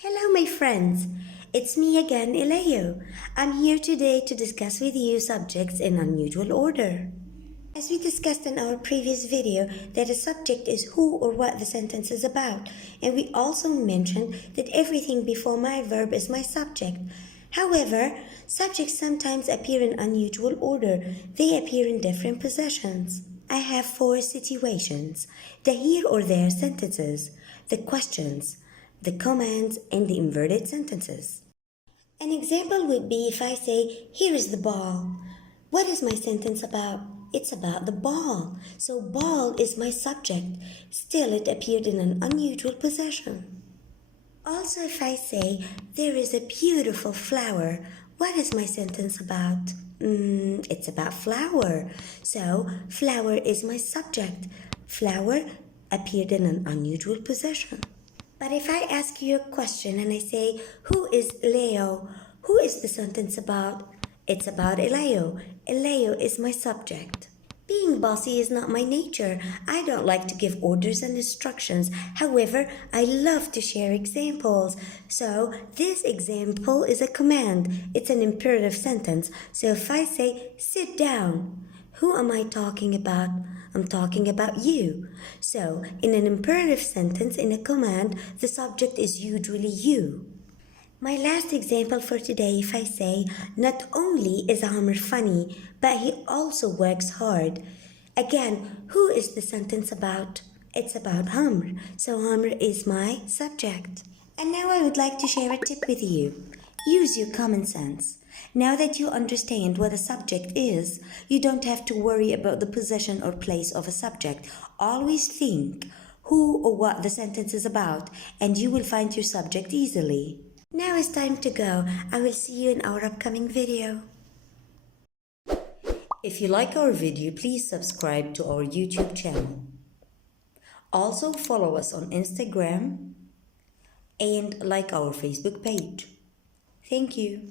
Hello, my friends. It's me again, Eleo. I'm here today to discuss with you subjects in unusual order. As we discussed in our previous video, that a subject is who or what the sentence is about, and we also mentioned that everything before my verb is my subject. However, subjects sometimes appear in unusual order. They appear in different positions. I have four situations: the here or there sentences, the questions, the commands, and the inverted sentences. An example would be if I say, here is the ball. What is my sentence about? It's about the ball. So ball is my subject. Still, it appeared in an unusual position. Also, if I say, there is a beautiful flower, what is my sentence about? It's about flower. So flower is my subject. Flower appeared in an unusual position. But if I ask you a question and I say, who is Leo? Who is the sentence about? It's about Eleo. Eleo is my subject. Being bossy is not my nature. I don't like to give orders and instructions. However, I love to share examples. So this example is a command. It's an imperative sentence. So if I say, sit down, who am I talking about? I'm talking about you. So, in an imperative sentence, in a command, the subject is usually you. My last example for today, if I say, not only is Amr funny, but he also works hard. Again, who is the sentence about? It's about Amr. So Amr is my subject. And now I would like to share a tip with you. Use your common sense. Now that you understand what a subject is, you don't have to worry about the position or place of a subject. Always think who or what the sentence is about, and you will find your subject easily. Now it's time to go. I will see you in our upcoming video. If you like our video, please subscribe to our YouTube channel. Also follow us on Instagram and like our Facebook page. Thank you.